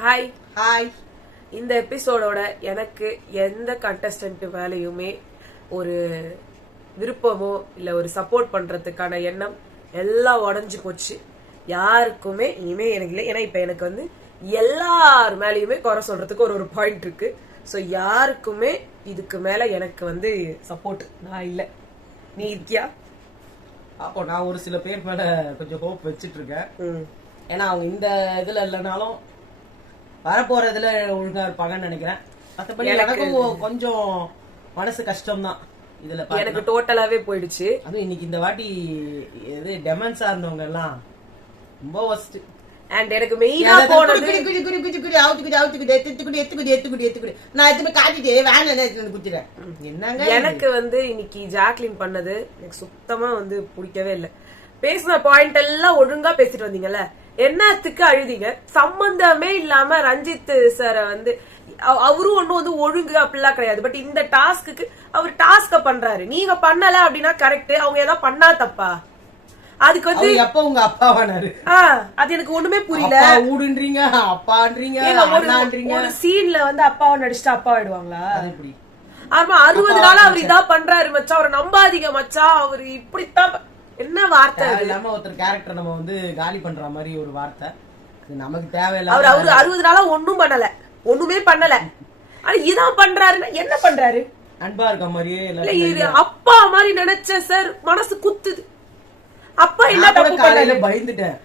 Hi hi. இந்த எபிசோடோட எனக்கு எந்த கண்டஸ்டன்ட் மேலேயுமே ஒரு விருப்பமோ இல்ல ஒரு சப்போர்ட் பண்றதுக்கான எண்ணம் எல்லாம் உடஞ்சு போச்சு. யாருக்குமே இனிமே எனக்கு இல்லை. ஏன்னா இப்ப எனக்கு வந்து எல்லார் மேலேயுமே குறை சொல்றதுக்கு ஒரு பாயிண்ட் இருக்கு. ஸோ யாருக்குமே இதுக்கு மேல எனக்கு வந்து சப்போர்ட் நான் இல்லை. நீ இருக்கியா? அப்போ நான் ஒரு சில பேர் மேல கொஞ்சம் ஹோப் வச்சிட்டு இருக்கேன். ஏன்னா அவங்க இந்த இதுல இல்லைனாலும் வரப்போறதுல ஒழுங்கா இருப்பாங்கன்னு நினைக்கிறேன். மற்றபடி எனக்கும் கொஞ்சம் மனசு கஷ்டம் தான் இதுல. எனக்கு டோட்டலாவே போயிடுச்சு. அதுவும் இன்னைக்கு இந்த வாட்டி எது டெமன்ஸா இருந்தவங்க எல்லாம் ரொம்ப ஒஸ்ட். அண்ட் எனக்கு மெயினா போனது எனக்கு வந்து இன்னைக்கு ஜாக்லின் பண்ணது எனக்கு சுத்தமா வந்து பிடிக்கவே இல்லை. பேசின பாயிண்ட் எல்லாம் ஒழுங்கா பேசிட்டு வந்தீங்கல்ல, என்னத்துக்கு அழுதிங்க? சம்பந்தமே இல்லாம ரஞ்சித் சார வந்து அவரும் ஒன்னும் வந்து ஒழுங்கு அப்படிலாம் கிடையாது. பட் இந்த டாஸ்க்கு அவர் டாஸ்க பண்றாரு, நீங்க பண்ணல அப்படின்னா கரெக்ட். அவங்க ஏதாவது பண்ணா தப்பா? அதுக்கு வந்து எப்ப உங்க அப்பாவானாரு அது எனக்கு ஒண்ணுமே புரியல. ஊடுன்றீங்க அப்பான்றீங்க. ஒரு சீன்ல வந்து அப்பாவை நடிச்சுட்டு அப்பா ஆயிடுவாங்களா? ஆமா, 60 நாளா அவர் இதான் பண்றாரு மச்சான். அவரை நம்பாதீங்க மச்சான். அவரு இப்படித்தான். என்ன வார்த்தை இல்லாம ஒருத்தர் கேரக்டர் நம்ம வந்து காலி பண்ற மாதிரி ஒரு வார்த்தை நமக்கு தேவையில்ல. அவரு 60 நாளா ஒண்ணும் பண்ணல, ஒண்ணுமே பண்ணல. ஆனா இதான் பண்றாருன்னா என்ன பண்றாரு? அன்பா இருக்க மாதிரியே அப்பா மாதிரி நினைச்ச சார், மனசு குத்துது. அப்பா என்ன தப்பு பண்ணல? பயந்துட்டேன்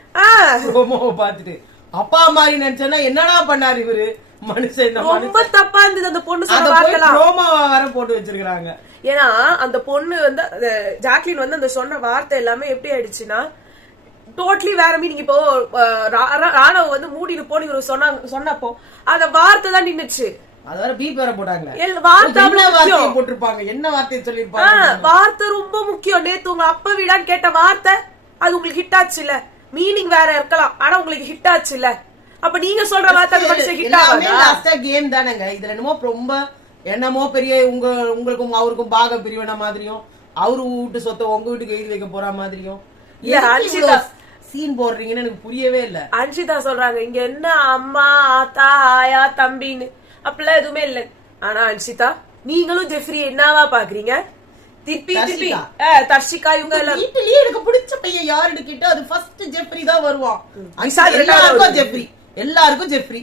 பாத்துட்டு. அப்பா மாதிரி நினைச்சேன்னா என்னடா பண்ணாரு இவரு மனுஷன்? ரொம்ப தப்பா இருந்தது அந்த பொண்ணு சொன்ன வேற போட்டு வச்சிருக்காங்க. ஏன்னா அந்த பொண்ணு வந்து ஜாக்லின் வந்து அந்த சொன்ன வார்த்தை எல்லாமே எப்படி ஆயிடுச்சுன்னா டோட்டலி வேற மீனிங். இப்போ ராணவ வந்து மூடிட்டு போனீங்க சொன்னப்போ அந்த வார்த்தை தான் நின்னுச்சு. வார்த்தை ரொம்ப முக்கியம். நேத்து உங்க அப்பா வீடான்னு கேட்ட வார்த்தை அது உங்களுக்கு ஹிட் ஆச்சு இல்ல? மீனிங் வேற இருக்கலாம், ஆனா உங்களுக்கு ஹிட் ஆச்சு இல்ல? அப்ப நீங்க சொல்ற வார்த்தை ஹிட் ஆகாதா? கேம் தானங்க. இதுல என்னமோ ரொம்ப என்னமோ பெரிய உங்களுக்கும் அவருக்கும் பாக பிரிவின மாதிரியும், அவரு வீட்டு சொத்தை உங்க வீட்டுக்கு எழுதி வைக்க போற மாதிரியும் சீன் போடுறீங்கன்னு எனக்கு புரியவே இல்ல. அன்ஷிதா சொல்றாங்க இங்க என்ன அம்மா ஆத்தா ஆயா தம்பின்னு அப்படிலாம் எதுவுமே இல்ல. ஆனா அன்ஷிதா நீங்களும் ஜெஃப்ரி என்னவா பாக்குறீங்க? திருப்பி திருப்பி தர்ஷிகா இவங்க வீட்டுலயே எனக்கு பிடிச்ச பையன் யாருன்னு கேட்டா அது ஃபர்ஸ்ட் ஜெஃப்ரி தான் வருவான். எல்லாருக்கும் ஜெஃப்ரி, எல்லாருக்கும் ஜெஃப்ரி.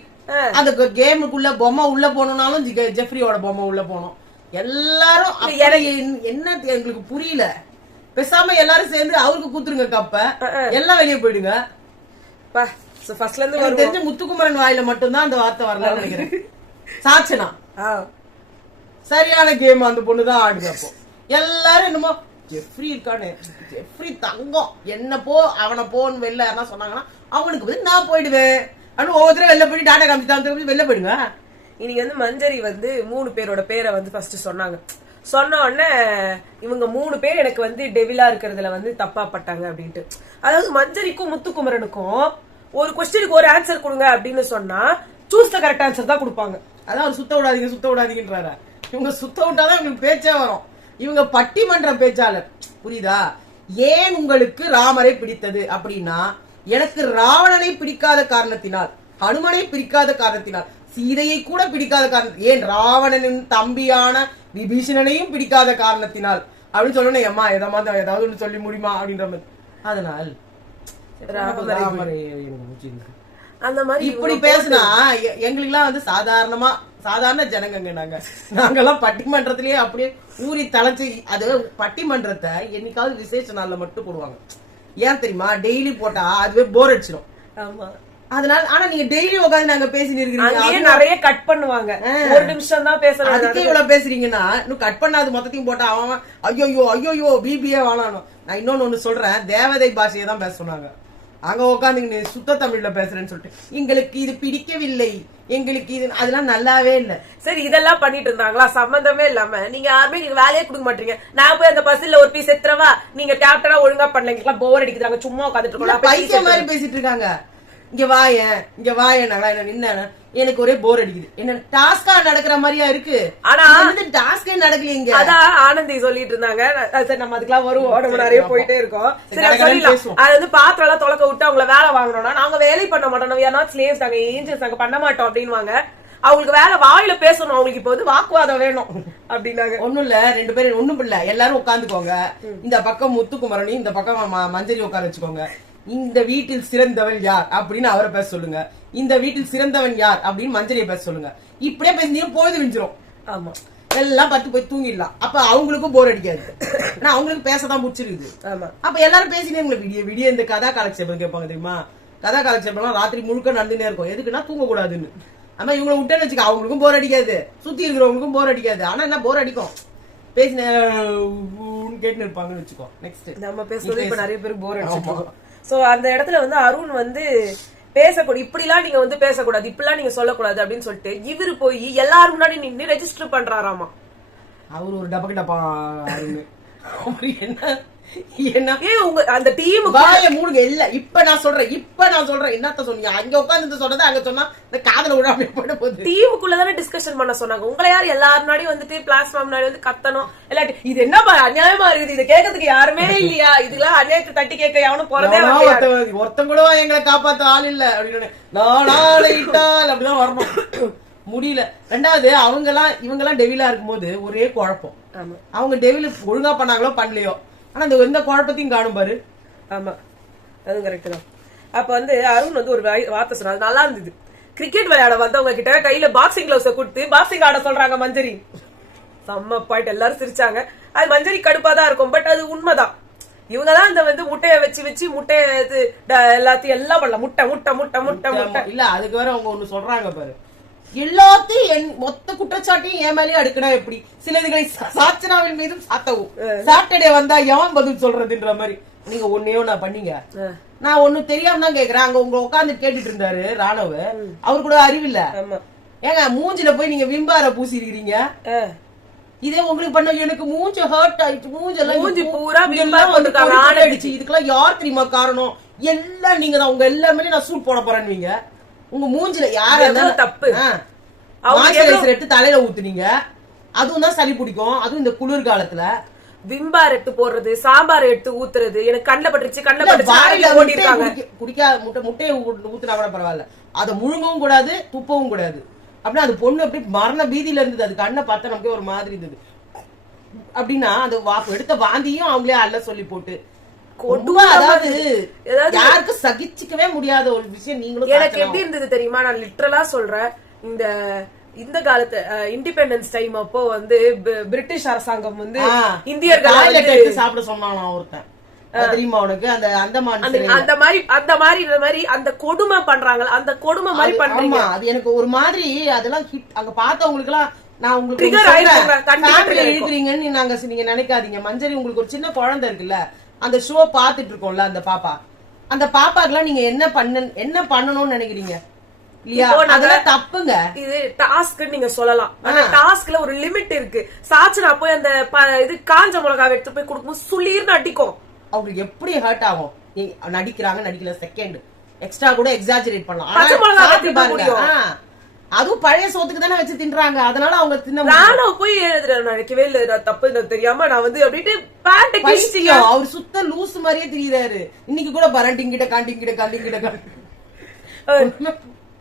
அந்த கேமுக்குள்ள பொம்மை உள்ள போனாலும் ஜெஃப்ரியோட பொம்மை உள்ள போனோம். எல்லாரும் என்ன எங்களுக்கு புரியல. பேசாம எல்லாரும் சேர்ந்து அவருக்கு கூத்துருங்க கப்ப, எல்லாம் வெளியே போயிடுங்க. தெரிஞ்ச முத்துக்குமரன் வாயில மட்டும்தான் அந்த வார்த்தை வரலாம் நினைக்கிறேன். சாட்சனா சரியான கேம் அந்த பொண்ணுதான் ஆடுது. அப்போ எல்லாரும் என்னமோ ஜெஃப்ரி இருக்கானு, ஜெஃப்ரி தங்கம் என்ன போ அவனை போன்னு வெளில யாரா சொன்னாங்கன்னா அவனுக்கு வந்து நான் போயிடுவேன். ஒவ்வொருத்தரும் வெளில போயிட்டு டாடா காமிச்சு வெளில போயிடுங்க. இன்னைக்கு வந்து மஞ்சரி வந்து 3 பேரோட பேரை வந்து ஃபர்ஸ்ட் சொன்னாங்க. சொன்ன உடனே இவங்க 3 பேர் எனக்கு வந்து டெவிலா இருக்கிறதுல வந்து தப்பா பட்டாங்க அப்படின்ட்டு. அதாவது மஞ்சரிக்கும் முத்துக்குமரனுக்கும் ஒரு கொஸ்டினுக்கு ஒரு ஆன்சர் கொடுங்க அப்படின்னு சொன்னா சூஸ் த கரெக்ட் ஆன்சர் தான் கொடுப்பாங்க. அதான் அவர் சுத்த விடாதீங்கன்றாரு. இவங்க சுத்த விட்டாதான் இவங்களுக்கு பேச்சே வரும். இவங்க பட்டிமன்ற பேச்சாளர், புரியுதா? ஏன் உங்களுக்கு ராமரை பிடித்தது அப்படின்னா, எனக்கு ராவணனை பிடிக்காத காரணத்தினால், ஹனுமனை பிடிக்காத காரணத்தினால், சீதையை கூட பிடிக்காத காரணம், ஏன் ராவணனின் தம்பியான விபீஷணனையும் பிடிக்காத காரணத்தினால் அப்படின்னு சொல்லணும். ஏமா ஏதாவது ஒண்ணு சொல்லி முடியுமா அப்படின்ற மாதிரி. அதனால் அந்த மாதிரி இப்படி பேசுனா எங்களுக்கு எல்லாம் வந்து சாதாரண ஜனங்க. நாங்கெல்லாம் பட்டிமன்றத்திலேயே அப்படியே ஊறி தலைச்சு. அது பட்டிமன்றத்தை என்னைக்காவது விசேஷ நாள்ல மட்டும் போடுவாங்க. ஏன் தெரியுமா? டெய்லி போட்டா அதுவே போர் அடிச்சிடும். அதனால ஆனா நீங்க டெய்லி உட்காந்து நாங்க பேசிட்டு இருக்கீங்க, நிறைய கட் பண்ணுவாங்க. ஒரு நிமிஷம் தான் பேசுறாங்க, அதுக்கே இவ்வளவு பேசுறீங்கன்னா இன்னும் கட் பண்ணாது மொத்தத்தையும் போட்டா அவன் ஐயோ பிபிஏ வாழணும். நான் இன்னொன்னு ஒண்ணு சொல்றேன், தேவதை பாஷையை தான் பேச சொன்னாங்க. அங்க உட்காந்து சுத்த தமிழ்ல பேசுறேன்னு சொல்லிட்டு எங்களுக்கு இது பிடிக்கவில்லை, எங்களுக்கு இது அதெல்லாம் நல்லாவே இல்ல. சரி, இதெல்லாம் பண்ணிட்டு இருந்தாங்களா சம்பந்தமே இல்லாம? நீங்க யாருமே நீங்க வேலையே கொடுக்க மாட்டீங்க. நான் போய் அந்த பஸ்ல ஒரு பீஸ் எத்துறவா, நீங்க கேப்டனா ஒழுங்கா பண்ணல, போர் அடிக்கிறாங்க, சும்மா உட்காந்துட்டு பைத்திய மாதிரி பேசிட்டு இருக்காங்க. இங்க வாயேன் நல்லா என்ன நின்ன எனக்கு ஒரே போர் அடிக்குது. என்ன டாஸ்கா நடக்கிற மாதிரியா இருக்கு. ஆனா டாஸ்கே நடக்கலீங்க. அதான் ஆனந்தி சொல்லிட்டு இருந்தாங்க. சரி நம்ம அதுக்கெல்லாம் வருவோம், நம்ம நிறைய போயிட்டே இருக்கோம். சரி சொல்லிடலாம். அது வந்து பாத்திரம் எல்லாம் தொலைக்க விட்டு அவங்கள வேலை வாங்கணும்னா நாங்க வேலை பண்ண மாட்டோம், we are not slaves, நாங்க ஏஞ்சல்ஸ், நாங்க பண்ண மாட்டோம் அப்படின்வாங்க. அவங்களுக்கு வேலை வாயில பேசணும், அவங்களுக்கு இப்ப வந்து வாக்குவாதம் வேணும் அப்படின்னாங்க. ஒண்ணும் இல்ல, 2 பேரும் ஒண்ணும் இல்ல, எல்லாரும் உட்காந்துக்கோங்க. இந்த பக்கம் முத்துக்குமரணி, இந்த பக்கம் மஞ்சரி உட்கார வச்சுக்கோங்க. இந்த வீட்டில் சிறந்தவன் யார் அப்படின்னு அவரை பேச சொல்லுங்க. இந்த வீட்டில் சிறந்தவன் யார் அப்படின்னு மஞ்சரியை பேச சொல்லுங்க. இப்படியே பேசினீங்க பொழுது விஞ்சிரும். ஆமா, எல்லாம் பத்து போய் தூங்கிடலாம். அப்ப அவங்களுக்கும் போர் அடிக்காது. ஆனா அவங்களுக்கு பேசதான் முடிச்சிருக்குது. அப்ப எல்லாரும் பேசினே விடிய விடிய இந்த கதா காலக்ஷேபம் கேட்பாங்க தெரியுமா? கதா காலக்ஷேபம் ராத்திரி முழுக்க நடந்துனே இருக்கும். எதுக்குன்னா தூங்க கூடாதுன்னு. ஆமா, இவங்களை விட்டேன்னு வச்சுக்க அவங்களுக்கும் போர் அடிக்காது, சுத்தி இருக்கிறவங்களுக்கும் போர் அடிக்காது. ஆனா என்ன போர் அடிக்கும், பேசின கேட்டு இருப்பாங்கன்னு வச்சுக்கோ. நெக்ஸ்ட் நம்ம பேசுறது இப்ப நிறைய பேருக்கு போர் அடிச்சிருக்கோம். சோ அந்த இடத்துல வந்து அருண் வந்து பேசக்கூடாது, இப்படி எல்லாம் நீங்க வந்து பேசக்கூடாது, இப்படிலாம் நீங்க சொல்லக்கூடாது அப்படின்னு சொல்லிட்டு இவரு போய் எல்லாரும் முன்னாடி நின்று ரெஜிஸ்டர் பண்றாராமா. அவரு ஒரு டபக்கு டப்பா என்ன உங்க அந்த டீம் மூடுங்க இல்ல. இப்ப நான் சொல்றேன் என்னத்த சொன்னீங்க? அங்க உட்கார்ந்து சொன்னது அங்க சொன்னா இந்த காதல விட போட போகுது. டீமுக்குள்ளதானே டிஸ்கஷன் பண்ண சொன்னாங்க. உங்களை யார் எல்லாரும் முன்னாடி வந்துட்டு பிளாட்ஃபார்ம் முன்னாடி வந்து கத்தணும் இல்லாட்டி இது என்னப்பா அநியாயமா இருக்குது, இது கேட்கறதுக்கு யாருமே இல்லையா, இதெல்லாம் அநியாயத்தை தட்டி கேட்க எவனும் போறதே ஒருத்தன் கூட எங்களை காப்பாத்த ஆள் இல்ல அப்படின்னு நாளைட்டால் அப்படிதான் வரணும். முடியல. ரெண்டாவது இவங்க எல்லாம் டெவிலா இருக்கும்போது ஒரே குழப்பம். அவங்க டெவில ஒழுங்கா பண்ணாங்களோ பண்ணலையோ, ஆனா இந்த எந்த குழப்பத்தையும் காணும் பாரு. ஆமா, அது கரெக்ட் தான். அப்ப வந்து அருண் வந்து ஒரு வார்த்தை சொன்னாரு, நல்லா இருந்தது. கிரிக்கெட் விளையாட வந்தவங்க கிட்ட கையில பாக்ஸிங் கிளவுஸ கொடுத்து பாக்ஸிங் ஆட சொல்றாங்க மஞ்சரி. செம்ம பாயிண்ட், எல்லாரும் சிரிச்சாங்க. அது மஞ்சரி கடுப்பாதான் இருக்கும், பட் அது உண்மைதான். இவங்கதான் இந்த வந்து முட்டைய வச்சு முட்டைய எல்லாத்தையும் எல்லாம் பண்ணலாம். முட்டை முட்டை முட்டை முட்டை முட்டை இல்ல. அதுக்கு வேற அவங்க ஒண்ணு சொல்றாங்க பாரு, எல்லாத்தையும் மொத்த குற்றச்சாட்டையும் என் மேலேயே அடுக்கனா எப்படி, சிலதுகளை சாச்சனாவின் மீதும் சாத்தவும், சாட்டர்டே வந்தா எவன் பதில் சொல்றதுன்ற மாதிரி. நீங்க ஒன்னையோ நான் பண்ணீங்க, நான் ஒண்ணு தெரியாம தான் கேக்குறேன். அங்க உங்க உட்காந்து கேட்டுட்டு இருந்தாரு ராணவ், அவரு கூட அறிவில்ல. ஏங்க மூஞ்சில போய் நீங்க விம்பார பூசி இருக்கிறீங்க, இதே உங்களுக்கு பண்ண எனக்கு மூஞ்சி ஹர்ட் ஆயிடுச்சு, மூஞ்சி பூரா அடிச்சு. இதுக்கெல்லாம் யார் தெரியுமா காரணம்? எல்லாம் நீங்க தான். உங்க எல்லாமே நான் சூட் போட போறேன்னு உங்க மூஞ்சில யாரு தப்பு எடுத்து தலையில ஊத்துனீங்க, அதுவும் தான் சளி பிடிக்கும். அதுவும் இந்த குளிர் காலத்துல விம்பார் எடுத்து போடுறது, சாம்பார் எடுத்து ஊத்துறது, எனக்கு கண்ணில் பட்டுருச்சு குடிக்காத முட்டையை ஊத்துனா கூட பரவாயில்ல, அதை முழுங்கவும் கூடாது துப்பவும் கூடாது. அப்படின்னா அது பொண்ணு அப்படி மரண பீதியில இருந்தது. அது கண்ணை பார்த்தா நமக்கு ஒரு மாதிரி இருந்தது. அப்படின்னா அது எடுத்த வாந்தியும் அவங்களே அல்ல சொல்லி போட்டு, அதாவது யாருக்கு சகிச்சுக்கவே முடியாத ஒரு விஷயம். நீங்களும் எனக்கு எப்படி இருந்தது தெரியுமா? நான் லிட்டரலா சொல்றேன், இந்த காலத்து இண்டிபெண்டன்ஸ் டைம் அப்போ வந்து பிரிட்டிஷ் அரசாங்கம் வந்து இந்தியர்கள் சாப்பிட சொன்னாங்க ஒருத்தன் தெரியுமா உனக்கு? அந்த அந்த மாதிரி அந்த கொடுமை பண்றாங்க, அந்த கொடுமை மாதிரி பண்றீங்க. அது எனக்கு ஒரு மாதிரி அதெல்லாம் அங்க பார்த்தவங்களுக்கு எல்லாம் நான் உங்களுக்கு இருக்கிறீங்கன்னு நீங்க நினைக்காதீங்க. மஞ்சரி உங்களுக்கு ஒரு சின்ன குழந்தை இருக்குல்ல, அந்த ஷோ பாத்துட்டு இருக்கோம்ல, அந்த பாப்பாக்கெல்லாம் நீங்க என்ன பண்ணணும்னு நினைக்கிறீங்க? தப்புங்க. இது டாஸ்க் நீங்க சொல்லலாம், ஆனா டாஸ்க்ல ஒரு லிமிட் இருக்கு. சாச்சனா போய் அந்த இது காஞ்ச மிளகாவை எடுத்து போய் கொடுக்கும்போது சுளீர்னு அடிக்கும். அவங்களுக்கு எப்படி ஹர்ட் ஆகும்? நடிக்கிறாங்க நடிக்கல செகண்ட் எக்ஸ்ட்ரா கூட எக்ஸாஜரேட் பண்ணலாம். அதுவும் பழைய சோத்துக்கு தானே வச்சு தின்றாங்க, அதனால அவங்க தின்ன போய் நினைக்கவே இல்ல தப்பு தெரியாம நான் வந்து அப்படின்ட்டு அவர் சுத்த லூஸ் மாதிரியே தெரியுறாரு. இன்னைக்கு கூட பரண்டிங்கிட்ட காண்டிங்கிட்ட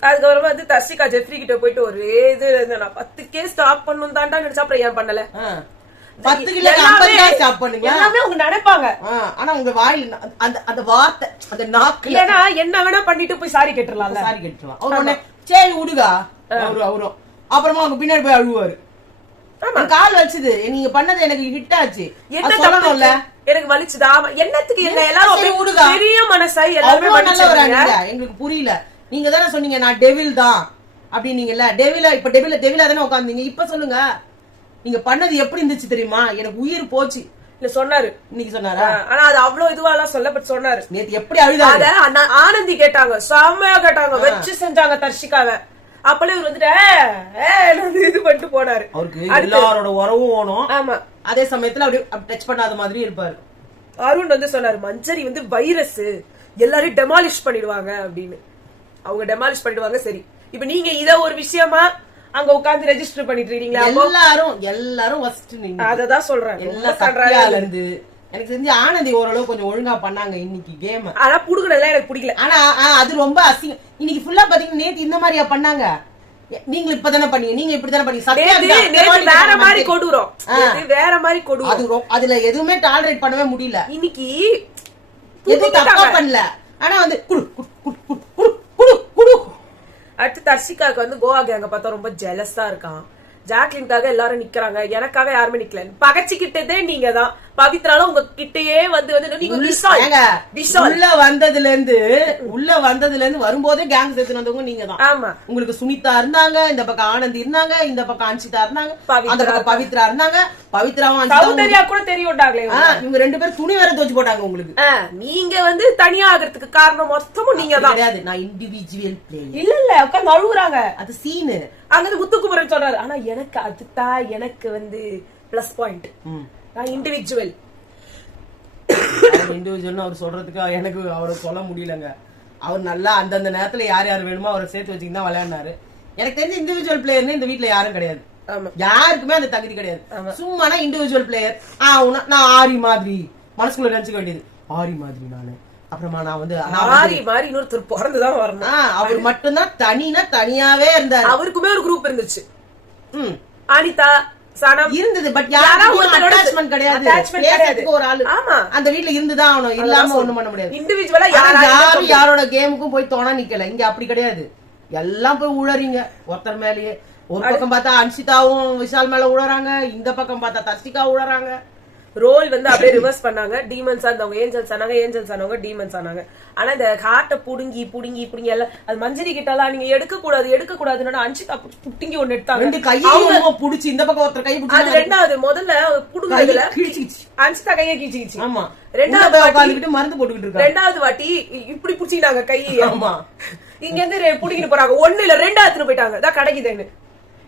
அதுக்கப்புறமா வந்து தர்ஷிகா ஜெஃப்ரி கிட்ட போயிட்டு ஒரே இது நான் 10 கேஸ் ஸ்டாப் பண்ணணும் தாண்டா நினைச்சா, அப்புறம் ஏன் பண்ணல? 10 கிலோ 50 ஸ்டாப் பண்ணுங்க எல்லாமே அவங்க நினைப்பாங்க. ஆனா உங்க வாயில அந்த வார்த்தை அந்த நாக்கு ஏன்னா என்ன வேணா பண்ணிட்டு போய் சாரி கேட்டுறலாம். சாரி கேட்டுறலாம். அவரு சரி விடுகா அவரும் அப்புறமா அவங்க பின்னாடி போய் அழுவாரு. கால் வச்சுது, நீங்க பண்ணது எனக்கு ஹிட் ஆச்சு, சொல்லணும்ல, எனக்கு வலிச்சுதா, என்னத்துக்கு என்ன எல்லாரும் பெரிய மனசாய் எல்லாரும் எங்களுக்கு புரியல. நீங்க தானே சொன்னீங்க நான் டெவில் தான் அப்படின்னீங்கல்ல, டெவிலா தானே உட்காந்தீங்க. இப்ப சொல்லுங்க நீங்க பண்ணது எப்படி இருந்துச்சு தெரியுமா? எனக்கு உயிர் போச்சு இல்ல சொன்னாரு, இன்னைக்கு சொன்னாரா? ஆனா அது அவ்வளவு இதுவாலாம் சொல்ல, பட் சொன்னாரு. நேத்து எப்படி அழுதாங்க, ஆனந்தி கேட்டாங்க, செம்மையா கேட்டாங்க, வச்சு செஞ்சாங்க தர்ஷிகாவை. அப்பளே இவர் வந்துட்டு இது பண்ணிட்டு போனாரு. அவருக்கு எல்லாரோட உறவும் ஓணும். ஆமா, அதே சமயத்துல அப்படியே டச் பண்ணாத மாதிரி இருப்பாரு. அருண் வந்து சொன்னாரு, மஞ்சரி வந்து வைரஸ், எல்லாரையும் டெமாலிஷ் பண்ணிடுவாங்க அப்படின்னு. அவங்க டெமாலிஷ் பண்ணிடுவாங்க. சரி, இப்ப நீங்க இத ஒரு விஷயமா அங்க உட்கார்ந்து ரெஜிஸ்டர் பண்ணிட்டு இருக்கீங்களா? எல்லாரும் அததான் சொல்றேன். இருந்து எனக்கு தெரிஞ்சு ஆனந்தி ஓரளவு கொஞ்சம் ஒழுங்கா பண்ணாங்க இன்னைக்கு கேம். ஆனா புடுங்கறதுல எனக்கு பிடிக்கல. ஆனா அது ரொம்ப அசிங்கம். இன்னைக்கு ஃபுல்லா பாத்தீங்கன்னா நேத்து இந்த மாதிரியா பண்ணாங்க. நீங்க இப்பதானே பண்ணீங்க, நீங்க இப்படித்தானே பண்ணீங்க. வேற மாதிரி கொடூரம், வேற மாதிரி கொடூரம். அதுல எதுவுமே டாலரேட் பண்ணவே முடியல. இன்னைக்கு எதுவும் தப்பா பண்ணல. ஆனா வந்து குடு குடு குடு குடு குடு குடு. அடுத்து தர்ஷிகாக்கு வந்து கோவா கேங்க பார்த்தா ரொம்ப ஜெலஸா இருக்கான். ஜாக்லின்காக எல்லாரும் நிக்கிறாங்க, எனக்காக யாருமே நிக்கல. பகச்சிக்கிட்டதே நீங்க தான். பவித்ராலும் உங்க கிட்டயே வந்து உள்ள வந்ததுல இருந்து வரும்போதே கேங் சேர்த்து வந்தவங்க நீங்க தான். ஆமா, உங்களுக்கு சுனிதா இருந்தாங்க, இந்த பக்கம் ஆனந்தி இருந்தாங்க, இந்த பக்கம் அன்ஷிதா இருந்தாங்க, அந்த பக்கம் பவித்ரா இருந்தாங்க. பவித்ராவும் சௌந்தர்யா கூட தெரியும்டாங்களே. இவங்க 2 பேரும் துணி வேற துவச்சு போட்டாங்க உங்களுக்கு. நீங்க வந்து தனியா ஆகிறதுக்கு காரணம் மொத்தமும் நீங்க தான். கிடையாது, நான் இண்டிவிஜுவல் பிளேயர். இல்ல உட்கார்ந்து அழுகுறாங்க. அது சீனு. அங்க முத்துக்குமரன் சொல்றாரு. ஆனா எனக்கு அதுதான் எனக்கு வந்து பிளஸ் பாயிண்ட். நான் இண்டிவிஜுவல் அவர் சொல்றதுக்கு எனக்கு அவரை சொல்ல முடியலங்க. அவர் நல்லா அந்தந்த நேரத்துல யார் யார் வேணுமோ அவரை சேர்த்து வச்சுக்கிட்டு தான் விளையாடினாரு. எனக்கு தெரிஞ்ச இண்டிவிஜுவல் பிளேயர்னு இந்த வீட்டுல யாரும் கிடையாது. யாருக்குமே அந்த தகுதி கிடையாது. சும்மா இண்டிவிஜுவல் பிளேயர். நான் ஆரி மாதிரி மனசுக்குள்ள நினைச்சுக்க வேண்டியது. ஆரி மாதிரி நானு. அப்புறமா நான் வந்து ஆரி மாதிரி இன்னொருத்தர் பிறந்துதான் வரணும். அவர் மட்டும்தான் தனியாவே இருந்தாரு. அவருக்குமே ஒரு குரூப் இருந்துச்சு. அனிதா இருந்தது. பட் யாரும் அட்டாச்மென்ட் கிடையாது. ஒரு ஆளு அந்த வீட்ல இருந்துதான் ஆகணும். இல்லாம ஒண்ணும் பண்ண முடியாது. இண்டிவிஜுவலா யாரும் யாரோட கேமுக்கும் போய் தோணா நிக்கல. இங்க அப்படி கிடையாது. எல்லாம் போய் உழறீங்க ஒருத்தர் மேலேயே. ஒரு பக்கம் பார்த்தா அன்ஷிதாவும் விஷால் மேல உழறாங்க, இந்த பக்கம் பார்த்தா தர்ஷிகா உழறாங்க. ரோல் வந்து அப்படியே ரிவர்ஸ் பண்ணாங்க. டீமன்ஸ் ஆனவங்க ஏஞ்சல்ஸ் ஆனாங்க, ஏஞ்சல்ஸ் ஆனவங்க டீமன்ஸ் ஆனாங்க. ஆனா இந்த ஹார்ட்ட புடுங்கி புடுங்கி புடுங்கி எல்லாம் அது மஞ்சரி கிட்டலாம் நீங்க எடுக்க கூடாதுன்னு அன்ஷிதா புடுங்கி ஒண்ணு எடுத்தாங்க. ரெண்டு கையை புடிச்சு இந்த பக்கம் ஒருத்தர் கை புடிச்சு. அது ரெண்டாவது. முதல்ல புடுங்கதுல அன்ஷிதா கையை கிழிச்சிச்சு. ஆமா. ரெண்டாவது உட்கார்ந்துட்டு மருந்து போட்டுக்கிட்டு இருக்காங்க. ரெண்டாவது வாட்டி இப்படி புடிச்சிட்டாங்க கையை. ஆமா. இங்க இருந்து புடிக்கிட்டு போறாங்க. ஒண்ணு இல்ல 2 எடுத்துட்டு போயிட்டாங்க. தான் கிடைக்குதுன்னு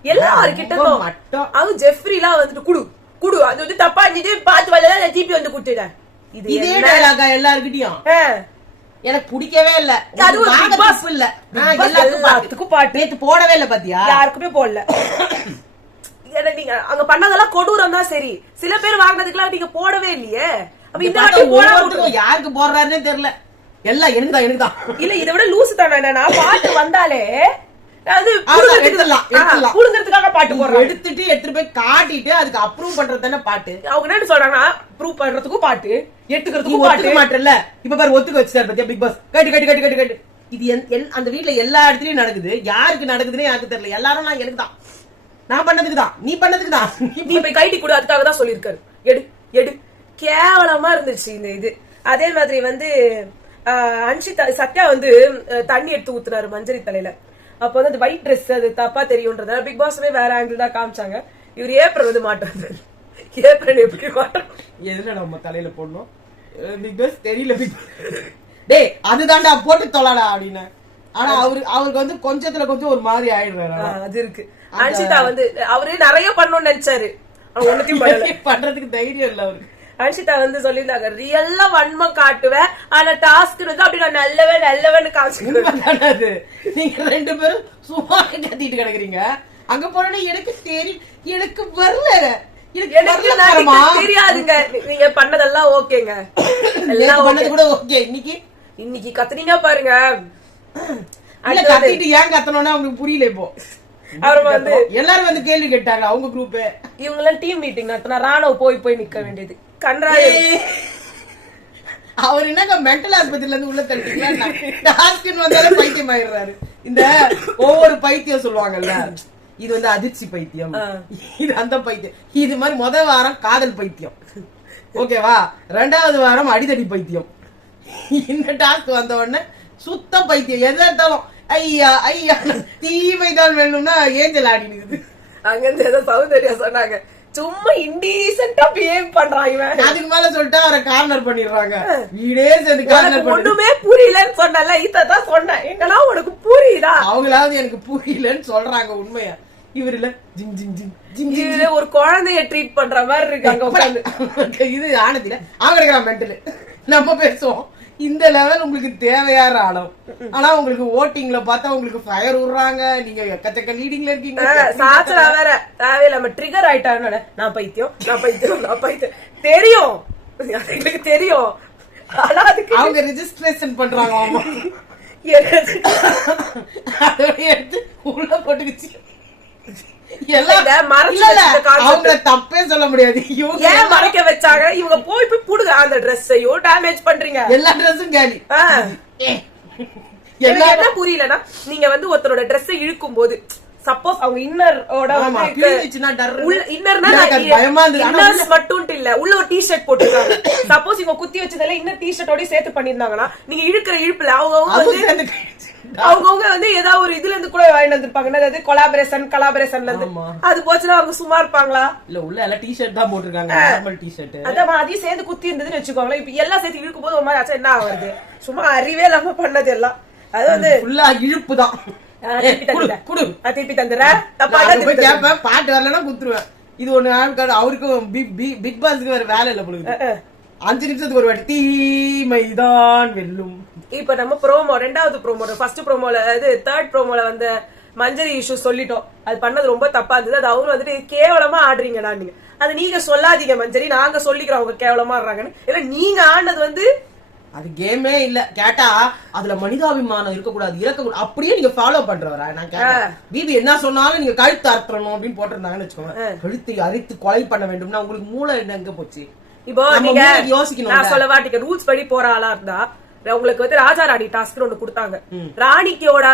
எல்லாரும் கிட்டதும் மட்டும். அது ஜெஃப்ரி எல்லாம் வந்துட்டு குடு குடு அது வந்து தப்பா இருந்துட்டு பாத்து வரல ஜிபி வந்து குடுத்துட்டேன். இதே டயலாகா எல்லார்கிட்டயும் எனக்கு பிடிக்கவே இல்ல. அது ஒரு பிக் பாஸ் இல்ல. எல்லாத்துக்கும் பாட்டு நேத்து போடவே இல்ல. பாத்தியா, யாருக்குமே போடல. நீங்க அங்க பண்ணதெல்லாம் கொடூரம் தான். சரி, சில பேர் வாங்கினதுக்கெல்லாம் நீங்க போடவே இல்லையே. அப்ப இந்த வாட்டி போட யாருக்கு போடுறாருன்னே தெரியல. எல்லாம் எனக்குதான். இல்ல இதை விட லூசு தானே. நான் பாட்டு வந்தாலே புடுங்கிறதுக்காக பாட்டு போடுறோம். எடுத்துட்டு எடுத்துட்டு போய் காட்டிட்டு அதுக்கு அப்ரூவ் பண்றது தானே பாட்டு. அவங்க என்ன சொல்றாங்கன்னா ப்ரூவ் பண்றதுக்கும் பாட்டு, எடுத்துக்கிறதுக்கும் பாட்டு மாட்டல. இப்ப பாரு ஒத்துக்க வச்சுட்டாரு பாத்தியா பிக் பாஸ். கட்டு கட்டு கட்டு கட்டு கட்டு. இது அந்த வீட்டுல எல்லா இடத்துலயும் நடக்குது. யாருக்கு நடக்குதுன்னு எனக்கு தெரியல. எல்லாரும் நான் எனக்கு தான், நான் பண்ணதுக்கு தான், நீ பண்ணதுக்கு தான். நீ போய் கைட்டி கூட அதுக்காக தான் சொல்லியிருக்காரு. எடு எடு. கேவலமா இருந்துச்சு இந்த இது. அதே மாதிரி வந்து அன்ஷிதா சத்யா வந்து தண்ணி எடுத்து ஊத்துனாரு மஞ்சரி தலையில. அப்ப வந்து அந்த ஒயிட் ட்ரெஸ் அது தப்பா தெரியும்ன்றதால பிக் பாஸ்மே வேற ஆங்கிள் தான் காமிச்சாங்க. இவர் ஏப்ரல் வந்து மாட்டாரு. ஏப்ரல் எப்படி மாட்டோம்? எதுல நம்ம தலையில போடணும் பிக் பாஸ் தெரியல. பிக் டேய் அதுதான்டா போட்டு தொலைடா அப்படின்னு. ஆனா அவருக்கு வந்து கொஞ்சத்துல கொஞ்சம் ஒரு மாதிரி ஆயிடுறாரு. அது இருக்கு. அன்ஷிதா வந்து அவரு நிறைய பண்ணணும்னு நினைச்சாரு. ஒன்னுத்தையும் பண்றதுக்கு தைரியம் இல்ல அவருக்கு. அன்ஷிதா வந்து சொல்லியிருந்தாங்க ரியல்லா வன்மை காட்டுவேன், ஆனா டாஸ்க் வந்து அப்படி நான் நல்லவன்னு காமிச்சு. நீங்க 2 பேரும் சும்மா கத்திட்டு கிடக்குறீங்க. அங்க போனா எனக்கு தெரியும், எனக்கு வரல, தெரியாதுங்க. நீங்க பண்ணதெல்லாம் ஓகேங்க, எல்லாம் பண்ணது கூட ஓகே. இன்னைக்கு கத்துனீங்க பாருங்க. கத்திட்டு ஏன் கத்தணும்னா அவங்களுக்கு புரியல. இப்போ அப்புறம் வந்து எல்லாரும் வந்து கேள்வி கேட்டாங்க அவங்க குரூப். இவங்க எல்லாம் டீம் மீட்டிங் நடத்தினா ராணுவ போய் நிக்க வேண்டியது. கன்றாய் அவர் என்னங்க மென்டல் ஆஸ்பத்திரியில இருந்து உள்ள தள்ளிட்டீங்களா? வந்தாலும் பைத்தியம் ஆயிடுறாரு. இந்த ஒவ்வொரு பைத்தியம் சொல்லுவாங்கல்ல, இது வந்து அதிர்ச்சி பைத்தியம், இது அந்த பைத்தியம். இது மாதிரி முதல் வாரம் காதல் பைத்தியம், ஓகேவா? 2வது வாரம் அடிதடி பைத்தியம். இந்த டாஸ்க் வந்த உடனே சுத்த பைத்தியம். எதை எடுத்தாலும் ஐயா ஐயா தீமைதான் வேணும்னா ஏஞ்சல் ஆடினுக்குது. அங்க இருந்து ஏதோ சௌந்தர்யா சொன்னாங்க, சும்மா இன்டீசென்ட்டா பிஹேவ் பண்றான் இவன். அதுக்கு மேல சொல்லிட்டு அவரை கார்னர் பண்ணிடுறாங்க. வீடே சேர்ந்து கார்னர் பண்ணி. ஒண்ணுமே புரியலன்னு சொன்னல, இதான் சொன்னேன். என்னன்னா உனக்கு புரியுதா? அவங்களாவது எனக்கு புரியலன்னு சொல்றாங்க. உண்மையா இவரு இல்ல gym gym gym gym gym ஒரு குழந்தைய ட்ரீட் பண்ற மாதிரி இருக்கு அங்க உட்கார்ந்து. இது ஆனதில அவங்க கிடைக்கிறான் மென்டல். நம்ம பேசுவோம், இந்த லெவல் உங்களுக்கு தேவையான ஆளம். ஆனா உங்களுக்கு ஓட்டிங்ல பார்த்தா உங்களுக்கு ஃபயர் விடுறாங்க, நீங்க எக்கச்சக்க லீடிங்ல இருக்கீங்க. சாச்சரா வேற தேவையில்லாம ட்ரிகர் ஆயிட்டாங்க. நான் பைத்தியம் தெரியும், எங்களுக்கு தெரியும். ஆனா அதுக்கு அவங்க ரெஜிஸ்ட்ரேஷன் பண்றாங்க. ஆமா, எடுத்து உள்ள போட்டுக்கிச்சு. அவங்க தப்பே சொல்ல முடியாது. ஏன் மறைக்க வச்சாங்க? இவங்க போய் புடுங்க அந்த ட்ரெஸ்ஸையும் டேமேஜ் பண்றீங்க. எல்லா ட்ரெஸ்ஸும் காலி. என்ன புரியலன்னா, நீங்க வந்து ஒருத்தரோட ட்ரெஸ்ஸை இழுக்கும் போது சப்போஸ் அவங்க இன்னரோட மட்டும் இல்ல, உள்ள ஒரு டிஷர்ட் போட்டுருக்காங்க. சப்போஸ் இவங்க குத்தி வச்சதுல இன்னும் டிஷர்ட்டோட சேர்த்து பண்ணிருந்தாங்கன்னா, நீங்க இழுக்கிற இழுப்புல அவங்கவுங்க வந்து ஏதாவது ஒரு இதுல இருந்து கூட வாங்கிட்டு வந்திருப்பாங்க. அதாவது கொலாபரேஷன்ல இருந்து அது போச்சுன்னா அவங்க சும்மா இருப்பாங்களா? இல்ல, உள்ள எல்லாம் டிஷர்ட் தான் போட்டிருக்காங்க, நார்மல் டிஷர்ட். அதான் அதையும் சேர்ந்து குத்தி இருந்ததுன்னு வச்சுக்கோங்களேன். இப்ப எல்லாம் சேர்த்து இழுக்கும் போது ஒரு மாதிரி ஆச்சா என்ன ஆகுது? சும்மா அறிவே இல்லாம பண்ணது எல்லாம். அது வந்து ஃபுல்லா இழுப்பு தான். திருப்பி தந்துற பாட்டு வரலன்னா குத்துருவேன். இது ஒண்ணு அவருக்கும் பிக் பாஸ்க்கு வேற வேலை இல்ல பொழுது. 5 நிமிஷத்துக்கு ஒரு வாட்டி தீமைதான் வெல்லும். இப்ப நம்ம ப்ரோமோ, 2வது ப்ரோமோ, ஃபர்ஸ்ட் ப்ரோமோல, தேர்ட் ப்ரோமோல வந்த மஞ்சரி இஷ்யூ சொல்லிட்டோம். அது பண்ணது ரொம்ப தப்பா இருந்தது. அது அவரு வந்துட்டு கேவலமா ஆடுறீங்கடா நீங்க. அது நீங்க சொல்லாதீங்க மஞ்சரி, நாங்க சொல்லிக்கிறோம் அவங்க கேவலமா ஆடுறாங்கன்னு. ஏன்னா நீங்க ஆடினது வந்து அது கேமே இல்ல. கேட்டா அதுல மனிதாபிமானம் இருக்கக்கூடாது, இறக்கக்கூடாது, அப்படியே நீங்க ஃபாலோ பண்றவரா? நான் கேட்டேன், பிபி என்ன சொன்னாலும் நீங்க கழுத்து அறுத்தணும் அப்படின்னு போட்டிருந்தாங்கன்னு வச்சுக்கோங்க. கழுத்து அரித்து கொலை பண்ண வேண்டும்னா உங்களுக்கு மூளை என்ன எங்க போச்சு? இப்போ நீங்க யோசிக்கணும். நான் சொல்லவா, நீங்க ரூல்ஸ் படி போற ஆளா இருந்தா உங்களுக்கு வந்து ராஜா ராணி டாஸ்க் ஒண்ணு கொடுத்தாங்க. ராணிக்கோட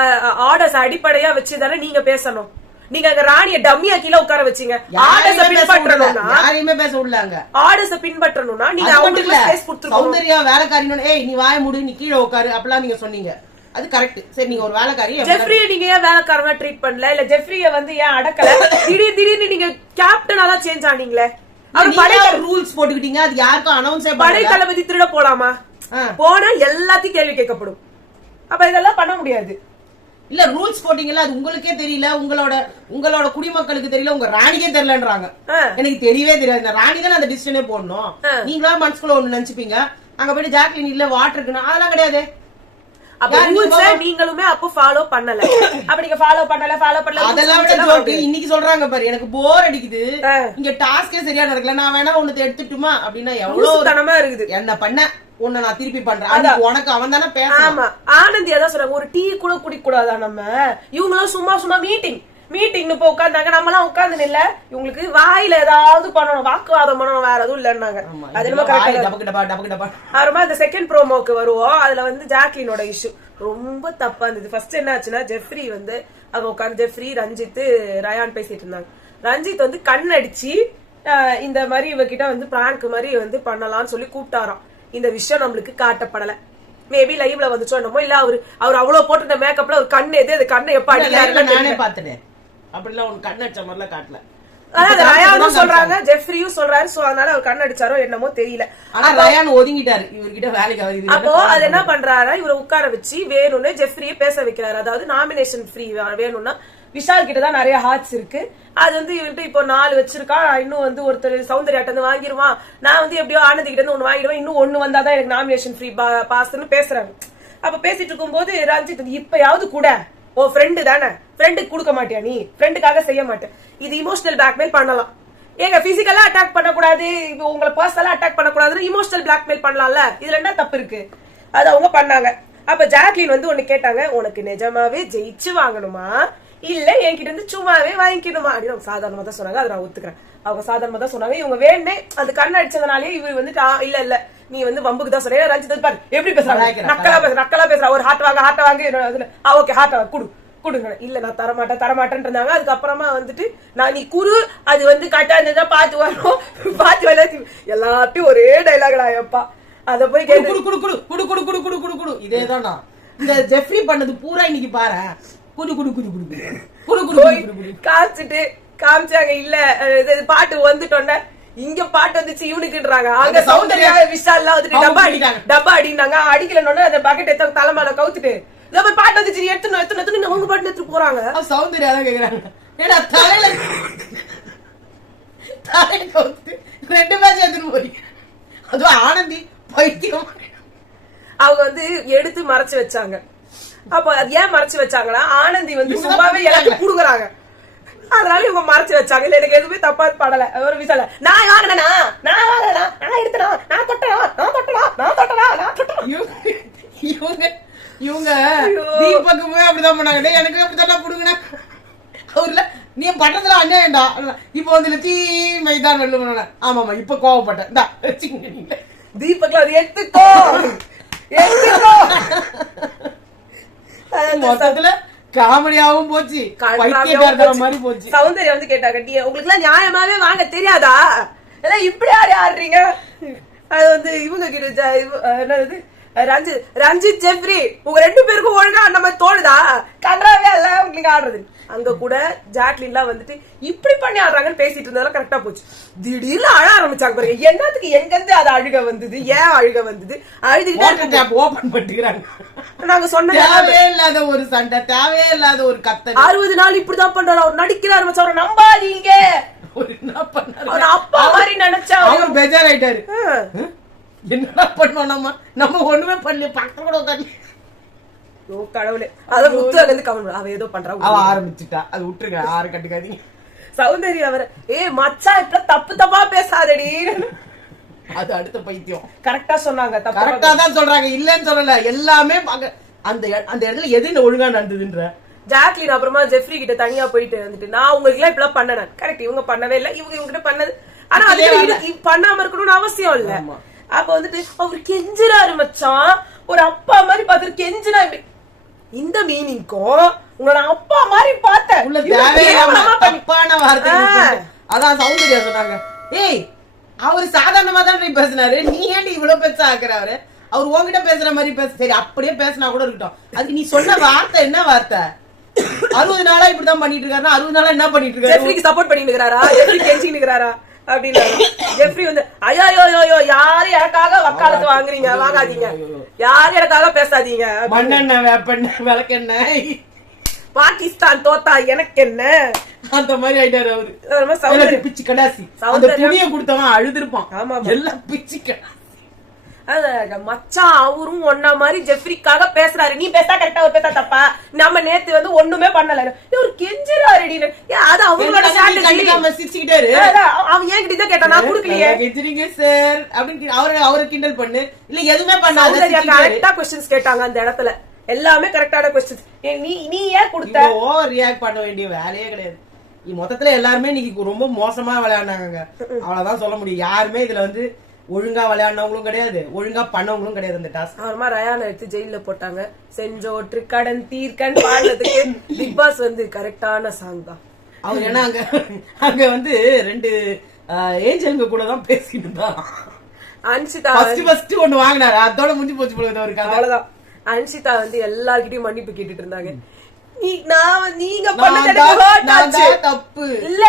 ஆர்டர்ஸ் அடிப்படையா வச்சுதானே நீங்க பேசணும். நீங்க அங்க ராணிய டம்மியா கீழே உட்கார வச்சீங்க. ஆர்டர்ஸ் பின்பற்றணும்னா யாரையுமே பேச விடலாங்க. ஆர்டர்ஸ் பின்பற்றணும்னா நீங்க அவங்களுக்கு ஸ்பேஸ் கொடுத்துருக்கணும். சௌந்தர்யா வேலைக்காரின்னு, ஏய் நீ வாய மூடு, நீ கீழே உட்காரு அப்படிலாம் நீங்க சொன்னீங்க. அது கரெக்ட். சரி, நீங்க ஒரு வேலைக்காரி. ஜெஃப்ரிய நீங்க ஏன் வேலைக்காரனா ட்ரீட் பண்ணல? இல்ல ஜெஃப்ரிய வந்து ஏன் அடக்கல? திடீர்னு நீங்க கேப்டனா தான் சேஞ்ச் ஆனீங்களே. ரூல்ஸ் போட்டுக்கிட்டீங்க, அது யாருக்கும் அனௌன்ஸ் பண்ணல. படை தளபதி திருட போலாமா? போனா எல்லாத்தையும் கேள்வி கேட்கப்படும். அப்ப இதெல்லாம் பண்ண முடியாது. இல்ல, ரூல்ஸ் போட்டீங்கல்ல, அது உங்களுக்கே தெரியல, உங்களோட குடிமக்களுக்கு தெரியல, உங்க ராணிக்கே தெரியலன்றாங்க. எனக்கு தெரியவே தெரியாது. ராணி தானே அந்த டிசிஷனே போடணும். நீங்களா மனசுக்குள்ள ஒண்ணு நினைச்சுப்பீங்க, அங்க போயிட்டு ஜாக்லின் இல்ல வாட்டர் இருக்குன்னு. அதெல்லாம் கிடையாது. நீங்களுமே அப்போ ஃபாலோ பண்ணல. அப்ப நீங்க ஃபாலோ பண்ணல. அதெல்லாம் விட ஜோக் இன்னைக்கு சொல்றாங்க பாரு, எனக்கு போர் அடிக்குது, இங்க டாஸ்கே சரியா நடக்கல, நான் வேணா ஒண்ணு எடுத்துட்டுமா அப்படின்னா எவ்வளவு தனமா இருக்குது. என்ன பண்ண உன்னை நான் திருப்பி பண்றேன், உனக்கு அவன் தானே பேச. ஆமா, ஆனந்தி அதான் சொல்றாங்க, ஒரு டீ கூட குடிக்க கூடாதா நம்ம? இவங்களும் சும்மா மீட்டிங்னு போய் உட்கார்ந்தாங்க, நம்ம எல்லாம் உட்கார்ந்து இல்ல. இவங்களுக்கு வாயில ஏதாவது பண்ணணும், வாக்குவாதம் பண்ணணும், வேற எதுவும் இல்லன்னாங்க. அது அப்புறமா இந்த செகண்ட் ப்ரோமோக்கு வருவோம். அதுல வந்து ஜாக்லினோட இஷ்யூ ரொம்ப தப்பா இருந்தது. ஃபர்ஸ்ட் என்ன ஆச்சுன்னா, ஜெஃப்ரி வந்து அங்க உட்கார்ந்து ஜெஃப்ரி, ரஞ்சித், ரயான் பேசிட்டு இருந்தாங்க. ரஞ்சித் வந்து கண் அடிச்சு இந்த மாதிரி இவகிட்ட வந்து பிராங்க் மாதிரி வந்து பண்ணலாம்னு சொல்லி கூப்பிட்டாராம். இந்த விஷயம் நம்மளுக்கு காட்டப்படல. மேபி லைவ்ல வந்துச்சோ என்னமோ, இல்ல அவர் அவ்வளவு போட்டு மேக்கப்ல ஒரு கண்ணு எது, அது கண்ணை எப்ப அடிக்கிறாரு நானே பாத்துட்டேன். அப்படிலாம் உன் கண்ணு அடிச்ச மாதிரிலாம் காட்டல. சொல்றாங்க, ஜெஃப்ரியும் சொல்றாரு. சோ அதனால அவர் கண் அடிச்சாரோ என்னமோ தெரியல. ஆனா ரயான் ஒதுங்கிட்டாரு இவர்கிட்ட வேலைக்கு. அப்போ அது என்ன பண்றாரு, இவரை உட்கார வச்சு வேணும்னு ஜெஃப்ரிய பேச வைக்கிறாரு. அதாவது நாமினேஷன் ஃப்ரீ வேணும்னா விஷால் கிட்டதான் நிறைய ஹார்ட்ஸ் இருக்கு. அது வந்து இவன்ட்டு இப்போ 4 வச்சிருக்கா. இன்னும் வந்து ஒருத்தர் சௌந்தர்யாட்ட இருந்து வாங்கிடுவான். நான் வந்து எப்படியோ ஆனந்தி கிட்ட இருந்து 1 வாங்கிடுவேன். இன்னும் 1 வந்தாதான் எனக்கு நாமினேஷன் ஃப்ரீ பாஸ்ன்னு பேசுறாங்க. அப்ப பேசிட்டு இருக்கும் போது ரஞ்சித் இப்பயாவது கூட ஓ ஃப்ரெண்டு தானே, ஃப்ரெண்டுக்கு கொடுக்க மாட்டியா நீ? ஃப்ரெண்டுக்காக செய்ய மாட்டேன். இது இமோஷனல் பிளாக்மெயில் பண்ணலாம். ஏங்க பிசிக்கலா அட்டாக் பண்ணக்கூடாது, உங்களை பர்சனலா அட்டாக் பண்ணக்கூடாதுன்னு இமோஷனல் பிளாக்மெயில் பண்ணலாம்ல. இதுல என்ன தப்பு இருக்கு? அது அவங்க பண்ணாங்க. அப்ப ஜாக்லின் வந்து ஒண்ணு கேட்டாங்க, உனக்கு நிஜமாவே ஜெயிச்சு வாங்கணுமா இல்ல என்கிட்ட இருந்து சும்மாவே வாங்கிக்கணுமா அப்படின்னு அவங்க சாதாரணமா தான் சொன்னாங்க. அதை நான் ஒத்துக்கிறேன். அவங்க சாதாரணமா தான் சொன்னாங்க. இவங்க வேணே அது கண்ண அடிச்சதுனாலே இவர் வந்து இல்ல நீ வந்து வம்புக்கு தான் சொல்ற. ரஞ்சித் பாரு எப்படி பேசுறாங்க, நக்கலா பேசுறா. ஒரு ஹார்ட் வாங்க ஓகே ஹார்ட் வாங்க கொடுங்க. இல்ல நான் தரமாட்டேன் இருந்தாங்க. அதுக்கப்புறமா வந்துட்டு நான் நீ குரு அது வந்து கரெக்டா இருந்ததா பாத்து வரும் எல்லாத்தையும் ஒரே டைலாக்டா எப்பா. அத போய் குடு இதேதான் இந்த ஜெஃப்ரி பண்ணது பூரா இன்னைக்கு பாரு. காமிச்சிட்டு காமிச்சாங்க. இல்ல பாட்டு வந்துட்டோன்ன இங்க பாட்டு வந்துச்சு இவனுக்குன்றாங்க. அங்க சௌந்தர்யா விஷால் வந்துட்டு டப்பா அடினாங்க. அடிக்கலன்னு அந்த பக்கெட் எடுத்து தலைமையில கவுத்துட்டு பாட்டு வந்துச்சு எடுத்துன்னு அவங்க பாட்டு எடுத்துட்டு போறாங்க. சௌந்தர்யா தான் கேக்குறாங்க, ஏன்னா தலையில கவுத்து 2 பேஜ் எடுத்துட்டு போய் அதுவும் ஆனந்தி பைத்தியம். அவங்க வந்து எடுத்து மறைச்சு வச்சாங்க. அப்ப அது ஏன் மறைச்சு வச்சாங்கன்னா ஆனந்தி வந்து சும்மாவே எனக்கு குடுக்குறாங்க, அதனால இவங்க மறைச்சு வச்சாங்க. இல்ல எனக்கு எதுவுமே தப்பா படல. ஒரு விசால நான் வாங்கினா நான் எடுத்தனா நான் தொட்டனா இவங்க தீபக்கு போய் அப்படிதான் பண்ணாங்க. எனக்கு அப்படித்தான் புடுங்கினா அவர்ல நீ பட்டத்துல அண்ணேண்டா இப்ப வந்து தீமைதான் வெள்ளு பண்ண. ஆமாமா இப்ப கோவப்பட்டேன். தீபக்ல அது எடுத்துக்கோ மொத்தத்துல காமெடியாவும் போச்சு, மாதிரி போச்சு. சௌந்தர்யா வந்து கேட்டாங்க, உங்களுக்கு எல்லாம் நியாயமாவே வாங்க தெரியாதா, எல்லாம் இப்படி ஆடுறீங்க. அது வந்து இவங்க கிட்ட என்னது ரஞ்சித் ஜெஃப்ரி உங்க 2 பேருக்கும் ஒழுங்கா அந்த மாதிரி தோணுதா, கன்றாவே இல்ல உங்களுக்கு ஆடுறது. அங்க கூட ஜாக்லின் எல்லாம் வந்துட்டு இப்படி பண்ணி ஆடுறாங்கன்னு பேசிட்டு இருந்தாலும் கரெக்டா போச்சு. திடீர்னு அழ ஆரம்பிச்சாங்க பாருங்க. என்னத்துக்கு எங்க இருந்து அது அழுக வந்தது, ஏன் அழுக வந்தது, அழுதுகிட்டே ஓபன் பண்ணிக்கிறாங்க. நாங்க சொன்ன தேவையே இல்லாத ஒரு சண்டை, தேவையே இல்லாத ஒரு கத்தல். 60 நாள் இப்படிதான் பண்றாரு அவர், நடிக்கிறாரு மச்சான், அவரை நம்பாதீங்க. அவர் அப்பா மாதிரி நினைச்சா அவர் பெஜாராயிட்டாரு. என்ன பண்ணுவோம் நம்ம ஒண்ணுமே பண்ணல, பக்கத்துல கூட உட்காந்து கடவுளே. அத முத்து அங்க இருந்து கவனம் அவ ஏதோ பண்றா, அவ ஆரம்பிச்சுட்டா. அது விட்டுருங்க, ஆறு கட்டுக்காதீங்க. சௌந்தர்யா அவரை மச்சான் இப்ப தப்பு தப்பா பேசாதடி, அது அடுத்த பைத்தியம். கரெக்டா சொன்னாங்க, கரெக்டா தான் சொல்றாங்க, இல்லன்னு சொல்லல. எல்லாமே அந்த இடத்துல எது ஒழுங்கா நடந்ததுன்ற ஜாக்லின் அப்புறமா ஜெஃப்ரி கிட்ட தனியா போயிட்டு வந்துட்டு நான் உங்களுக்கு எல்லாம் இப்பெல்லாம் பண்ணேன். கரெக்ட், இவங்க பண்ணவே இல்லை, இவங்க கிட்ட பண்ணது. ஆனா அது பண்ணாம இருக்கணும்னு அவசியம் இல்ல. அப்ப வந்துட்டு அவரு கெஞ்சுறாரு மச்சான், ஒரு அப்பா மாதிரி பாத்துட்டு கெஞ்சுனா இந்த மீனிங்கும் உங்களோட அப்பா மாதிரி பார்த்தேன். அதான் சௌந்தர்யா சொன்னாங்க, ஏய் அவரு சாதாரணமா தான் பேசினாரு, நீ ஏன்டி இவ்வளவு பெருசா ஆக்குற அவரு, அவர் உங்ககிட்ட பேசுற மாதிரி பேச. சரி அப்படியே பேசினா கூட இருக்கட்டும், அதுக்கு நீ சொன்ன வார்த்தை என்ன வார்த்தை? 60 நாளா இப்படிதான் பண்ணிட்டு இருக்காரு. 60 நாளா என்ன பண்ணிட்டு இருக்காரு? ஜெஃப்ரிக்கு சப்போர்ட் பண்ணிட்டு இருக்காரா, ஜெஃப்ரி கெஞ்சிட்டு இருக்காரா அப்படின்னு. ஜெஃப்ரி வந்து ஐயோ யாரு எனக்காக வக்காலத்து வாங்குறீங்க, வாங்காதீங்க, யாரு எனக்காக பேசாதீங்க. மண்ணெண்ணெய் வேப்பெண்ணெய் விளக்கெண்ணெய் பாகிஸ்தான் தோத்தா எனக்கு என்ன அந்த மாதிரி ஆயிட்டாரு அவரு. பிச்சு கடாசி அந்த துணியை கொடுத்தவன் அழுதுருப்பான். ஆமா, எல்லாம் பிச்சு கடாசி. மச்சான் அவரும் ஒன்னா மாதிரி ஜெஃப்ரிக்காக பேசுறாரு, நீ பேசா கரெக்டா அவர் பேசா தப்பா, நம்ம நேத்து வந்து ஒண்ணுமே பண்ணல, ஒரு கெஞ்சிராரு. அது அவங்களோட அவன் ஏன் கிட்ட கேட்டா நான் குடுக்கலையே கெஞ்சிரிங்க சார் அப்படின்னு அவரை கிண்டல் பண்ணு. இல்ல எதுவுமே பண்ணாத, கரெக்டா கொஸ்டின்ஸ் கேட்டாங்க அந்த இடத்துல, எல்லாமே கரெக்டான கொஸ்டின்ஸ். நீ ஏன் கொடுத்த? ஓவர் ரியாக்ட் பண்ண வேண்டிய வேலையே கிடையாது. மொத்தத்துல எல்லாருமே இன்னைக்கு ரொம்ப மோசமா விளையாடுனாங்க, அவ்வளவுதான் சொல்ல முடியும். யாருமே இதுல வந்து ஒழுங்கா விளையாடுனவங்களும் கிடையாது, ஒழுங்கா பண்ணவங்களும் கிடையாது. அந்த டாஸ்க் அப்புறமா ரயானை எடுத்து ஜெயில போட்டாங்க. செஞ்சோற்று கடன் தீர்க்கன் பாடுறதுக்கு பிக் பாஸ் வந்து கரெக்டான சாங் தான். அவர் ஏன்னா அங்க வந்து 2 ஏஞ்சலுங்க கூட தான் பேசிட்டு இருந்தான். அன்சிதா ஃபர்ஸ்ட் ஒண்ணு வாங்கினாரு, அதோட முடிஞ்சு போச்சு போல ஒரு கதை. அவ்வளவுதான். அன்சிதா வந்து எல்லார்கிட்டயும் மன்னிப்பு கேட்டுட்டு இருந்தாங்க. நீங்க பண்ணது தப்பு இல்ல,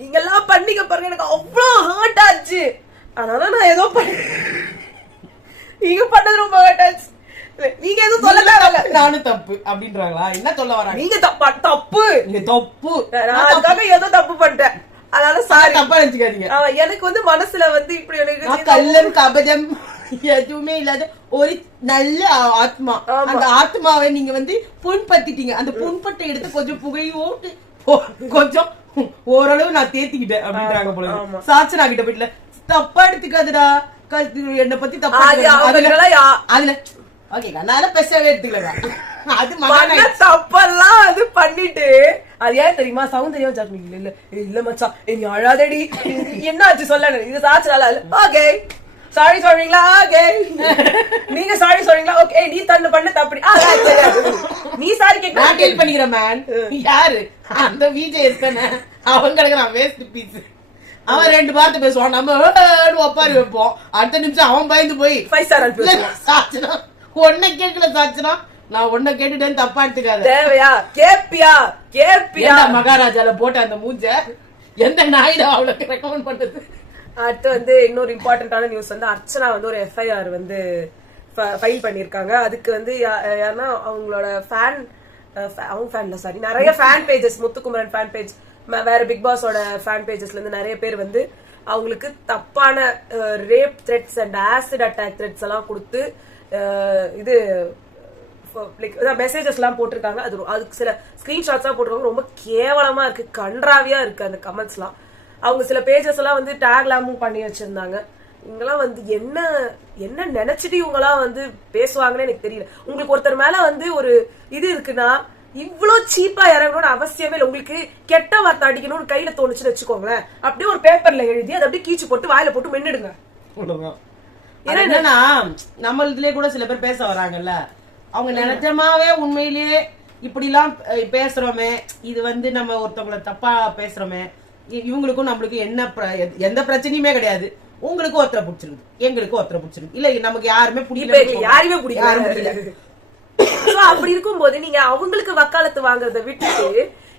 நீங்க எல்லாம் பண்ணீங்க பாருங்க, எனக்கு அவ்வளவு ஹர்ட் ஆச்சு. அதனால நான் ஏதோ நீங்க பண்ணது ரொம்ப ஹர்ட் ஆச்சு. நீங்க எதுவும் சொல்ல நானும் தப்பு அப்படின்றாங்களா? என்ன சொல்ல வராங்க? நீங்க தப்பு நீங்க தப்பு, நான் அதுக்காக ஏதோ தப்பு பண்ணிட்டேன், அதனால சாரி, தப்பா நினைச்சுக்காதீங்க. எனக்கு வந்து மனசுல வந்து இப்படி எனக்கு கள்ளம் கபடம் எதுவுமே இல்லாத ஒரு நல்ல ஆத்மா. அந்த ஆத்மாவை நீங்க வந்து புண்படுத்திட்டீங்க. அந்த புண்பட்டை எடுத்து கொஞ்சம் புகையோட்டு கொஞ்சம் ஓரளவு நான் தேத்திக்கிட்டேன் அப்படின்றாங்க போல. சாச்சனா கிட்ட போயிட்டுல தப்பா எடுத்துக்காதுடா, என்ன பத்தி தப்பா அதுல ஓகே நான் பேசவே எடுத்துக்கல. அது தப்பெல்லாம் அது பண்ணிட்டு அது ஏன் தெரியுமா? சௌந்தர்யா ஜாக்லின் இல்ல இல்ல மச்சான் நீ அழாதடி, என்ன ஆச்சு சொல்ல, இது சாச்சனால ஓகே சாரி சொல்றீங்களா, ஓகே நீங்க சாரி சொல்றீங்களா, ஓகே நீ தன்னு பண்ண தப்படி நீ சாரி கேட்க பண்ணிக்கிற மேன் யாரு? அந்த விஜய் இருக்கானே அவன் கிடக்குறான் வேஸ்ட் பீஸ். அவன் 2 வார்த்தை பேசுவான், நம்ம ஒப்பாரி வைப்போம். அடுத்த நிமிஷம் அவன் பயந்து போய் 5 ஸ்டார் சாச்சனா ஒன்ன கேட்கல. சாச்சனா நான் ஒன்ன கேட்டுட்டேன்னு தப்பா எடுத்துக்காத. தேவையா கேப்பியா மகாராஜால போட்ட அந்த மூஞ்ச எந்த நாயிடா அவளுக்கு ரெக்கமெண்ட் பண்றது. அடுத்து வந்து இன்னொரு இம்பார்ட்டன்டான நியூஸ் வந்து அர்ச்சனா வந்து ஒரு FIR வந்து ஃபைல் பண்ணிருக்காங்க. அதுக்கு வந்து யாருன்னா அவங்களோட நிறைய fan pages, Muthukumaran fan page, வேற பிக் பாஸோட ஃபேன் பேஜஸ்ல இருந்து நிறைய பேர் வந்து அவங்களுக்கு தப்பான rape threats and acid attack threats எல்லாம் கொடுத்து இது மெசேஜஸ் எல்லாம் போட்டிருக்காங்க. அதுக்கு சில ஸ்கிரீன்ஷாட்ஸ் எல்லாம் போட்டிருக்காங்க. ரொம்ப கேவலமா இருக்கு, கன்றாவியா இருக்கு அந்த கமெண்ட்ஸ் எல்லாம். அவங்க சில பேஜஸ் எல்லாம் வந்து டேக்லாமும் பண்ணி வச்சிருந்தாங்க. இவங்கெல்லாம் வந்து என்ன என்ன நினைச்சிட்டு இவங்கெல்லாம் வந்து பேசுவாங்கன்னு எனக்கு தெரியல. உங்களுக்கு ஒருத்தர் மேல வந்து ஒரு இது இருக்குன்னா இவ்வளவு சீப்பா இறங்கணும்னு அவசியமே இல்லை. உங்களுக்கு கெட்ட வார்த்தை அடிக்கணும்னு கையில தோணுச்சுன்னு வச்சுக்கோங்களேன், அப்படியே ஒரு பேப்பர்ல எழுதி அதை அப்படியே கீச்சு போட்டு வாயில போட்டு மென்னுடுங்க. என்னன்னா நம்ம இதுலயே கூட சில பேர் பேச வராங்கல்ல, அவங்க நினைச்சமாவே உண்மையிலேயே இப்படி எல்லாம் பேசுறோமே, இது வந்து நம்ம ஒருத்தவங்களை தப்பா பேசுறோமே, இவங்களுக்கும் நம்மளுக்கு எந்த பிரச்சனையுமே கிடையாது. உங்களுக்கு ஒருத்தரை பிடிச்சிருக்கு, எங்களுக்கு ஒருத்தரை பிடிச்சிருக்கு, இல்ல நமக்கு யாருமே பிடிக்கல, யாருமே பிடிக்கல. அப்படி இருக்கும் போது நீங்க அவங்களுக்கு வக்காலத்து வாங்குறத விட்டுட்டு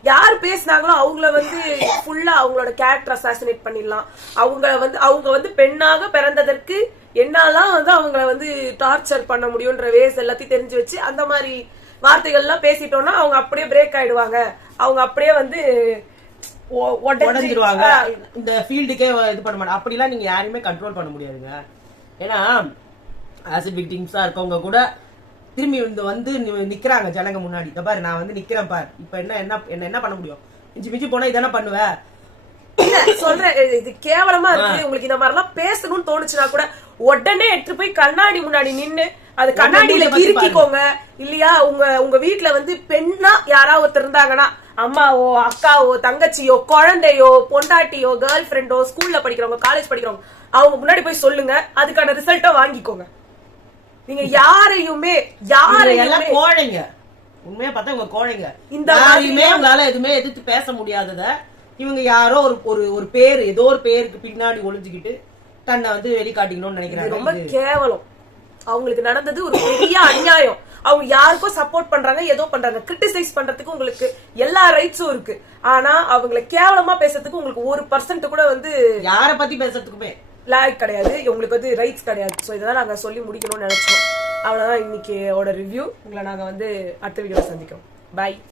யார் பேசினாங்களோ அவங்கள வந்து ஃபுல்லா அவங்களோட கேரக்டர் அசாசினேட் பண்ணிடலாம். அவங்க வந்து பெண்ணாக பிறந்ததற்கு என்னெல்லாம் வந்து அவங்கள வந்து டார்ச்சர் பண்ண முடியும்ன்ற வேஸ் எல்லாத்தையும் தெரிஞ்சு வச்சு அந்த மாதிரி வார்த்தைகள் எல்லாம் பேசிட்டோம்னா அவங்க அப்படியே பிரேக் ஆயிடுவாங்க. அவங்க அப்படியே வந்து உடஞ்சிருவாங்க, இந்த ஃபீல்டுக்கே இது பண்ண மாட்டாங்க. அப்படிலாம் நீங்க யாரையுமே கண்ட்ரோல் பண்ண முடியாதுங்க. ஏன்னா ஆசிட் விக்டிம்ஸா இருக்கவங்க கூட திரும்பி வந்து நிக்கிறாங்க ஜனங்க முன்னாடி. பாரு நான் வந்து நிக்கிறேன் பாரு, இப்ப என்ன பண்ண முடியும், மிஞ்சி மிஞ்சி போனா இதான பண்ணுவேன் சொல்றேன். இது கேவலமா இருக்கு. உங்களுக்கு இந்த மாதிரி எல்லாம் பேசணும்னு தோணுச்சுன்னா கூட உடனே எடுத்து போய் கண்ணாடி முன்னாடி நின்னு அது கண்ணாடியில கிறுக்கிக்கோங்க. இல்லையா உங்க வீட்டுல வந்து பெண்ணா யாராவது ஒருத்தர் இருந்தாங்கன்னா, அம்மாவோ அக்காவோ தங்கச்சியோ குழந்தையோ பொண்டாட்டியோ கேர்ள் ஃபிரெண்டோ ஸ்கூல்ல படிக்கிறவங்க காலேஜ் படிக்கிறவங்க அவங்க முன்னாடி போய் சொல்லுங்க, அதுக்கான ரிசல்ட்டை வாங்கிக்கோங்க. நீங்க யாரையுமே கோழைங்க, உண்மையா பார்த்தா இவங்க கோழைங்க. இந்த யாரையுமே உங்களால எதுவுமே எதிர்த்து பேச முடியாதத இவங்க யாரோ ஒரு பேரு, ஏதோ ஒரு பேருக்கு பின்னாடி ஒளிஞ்சுக்கிட்டு தன்னை வந்து வெளிக்காட்டிக்கணும்னு நினைக்கிறாங்க. ரொம்ப கேவலம். அவங்களுக்கு நடந்தது ஒரு பெரிய அநியாயம். அவங்க யாருக்கும் சப்போர்ட் பண்றாங்க, ஏதோ பண்றாங்க. கிரிட்டிசைஸ் பண்றதுக்கு உங்களுக்கு எல்லா ரைட்ஸும் இருக்கு. ஆனா அவங்களை கேவலமா பேசுறதுக்கு உங்களுக்கு 1% கூட வந்து யார பத்தி பேசுறதுக்குமே லாய்க் கிடையாது. உங்களுக்கு வந்து ரைட்ஸ் கிடையாது. சோ இதெல்லாம் நாங்க சொல்லி முடிக்கணும்னு நினைச்சோம். அவ்வளவுதான் இன்னைக்கு ரிவ்யூ. உங்களை நாங்க வந்து அடுத்த வீடியோல சந்திக்கிறோம். பை.